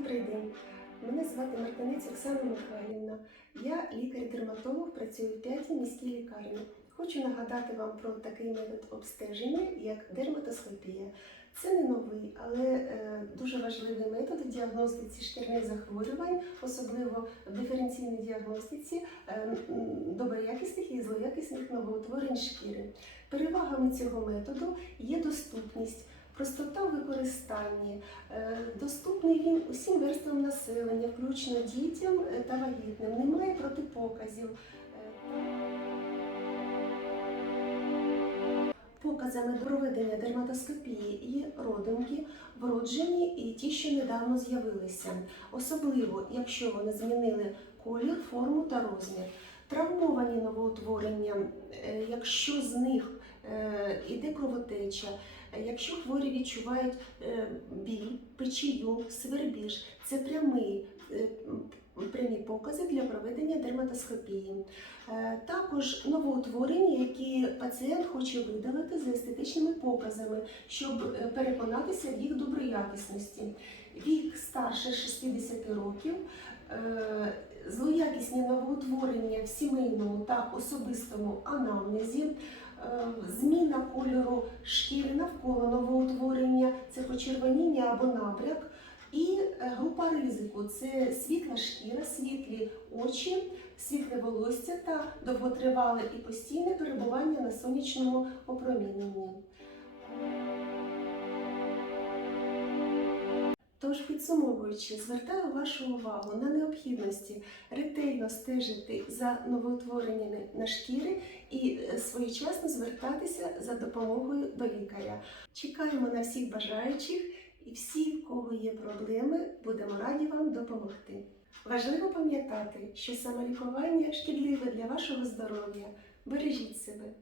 Добрий день. Мене звати Мартинець Оксана Михайлівна. Я лікар-дерматолог, працюю в п'ятій міській лікарні. Хочу нагадати вам про такий метод обстеження, як дерматоскопія. Це не новий, але е, дуже важливий метод у діагностиці шкірних захворювань, особливо в диференційній діагностиці е, доброякісних і злоякісних новоутворень шкіри. Перевагами цього методу є доступність. Простота в використанні, Е, доступний він усім верствам населення, включно дітям е, та вагітним. Немає протипоказів. Показами проведення дерматоскопії є родинки, вроджені і ті, що недавно з'явилися, особливо якщо вони змінили колір, форму та розмір. Травмовані новоутворення, якщо з них е, іде кровотеча, е, якщо хворі відчувають е, біль, печію, свербіж, це прямий, е, прямі покази для проведення дерматоскопії. Е, Також новоутворення, які пацієнт хоче видалити за естетичними показами, щоб е, переконатися в їх доброякісності. Вік старше 60 років, е, новоутворення в сімейному та особистому анамнезі, е, зміна кольору шкіри навколо новоутворення, це почервоніння або набряк. І е, група ризику це світла шкіра, світлі очі, світле волосся та довготривале і постійне перебування на сонячному опроміненні. Тож, підсумовуючи, звертаю вашу увагу на необхідності ретельно стежити за новоутвореннями на шкірі і е, своєчасно звертатися за допомогою до лікаря. Чекаємо на всіх бажаючих і всі, в кого є проблеми, будемо раді вам допомогти. Важливо пам'ятати, що самолікування шкідливе для вашого здоров'я. Бережіть себе.